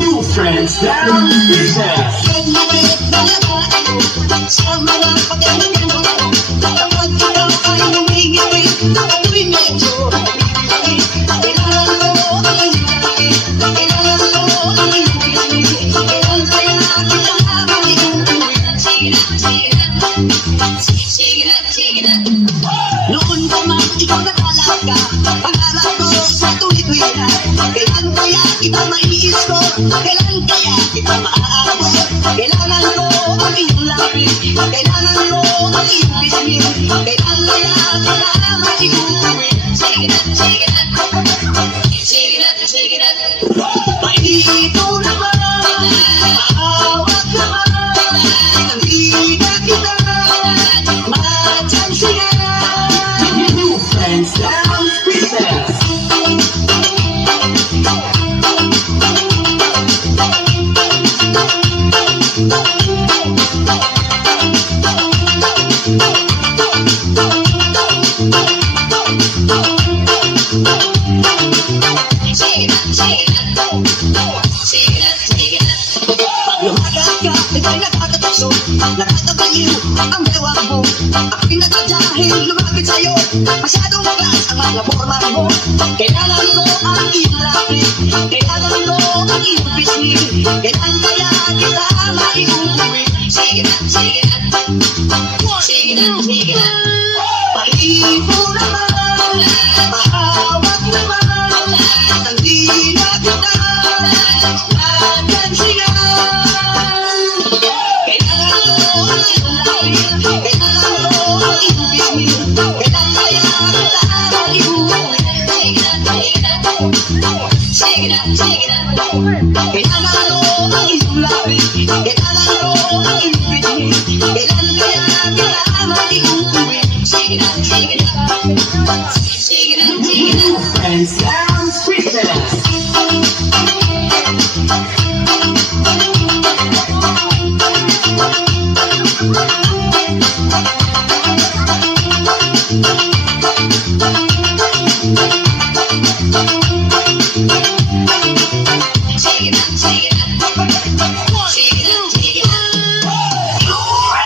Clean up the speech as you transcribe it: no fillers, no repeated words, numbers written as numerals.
New friends down business. Sa mga pagkakagano, kapag ikaw ay humihiwi, ako'y medyo kailangan ko ang iyong laki, kailangan ko ang iyong pisngi, kailangan kaya kita maliuwi. Sige na. Noon pa man ikaw nakalaga, pangarap ko sa tuloy-tuloy na. Kailan kaya kita maiis ko, kailan kaya kita maaabot, kailangan ko ang iyong lapit, kailangan ko ang iyong pisngi, kailan kaya kita maiuwi. Sige na. Paito naman, mahawak naman, hindi na kita matsansiyan. New friends down business. Lumagat ka, ikaw'y nakakatukso, nakakabaliw ang bewang mo. Ako'y nagdadahil, lumapit sa'yo, masyadong magas ang mga forma mo. Kailangan ko ang iyong lapit, kailangan ko ang iyong pisngi, kailan kaya kita maiuwi. Sige na. Pahipo naman, mahawak naman, hindi na kita matsansiyan. Kailangan ko ang iyong lapit, kailangan ko ang iyong pisngi, kailan kaya kita maiuwi. Kailangan ko ang iyong lapit, kailangan ko ang iyong pisngi, kailan kaya kita maiuwi. Sige na. New friends down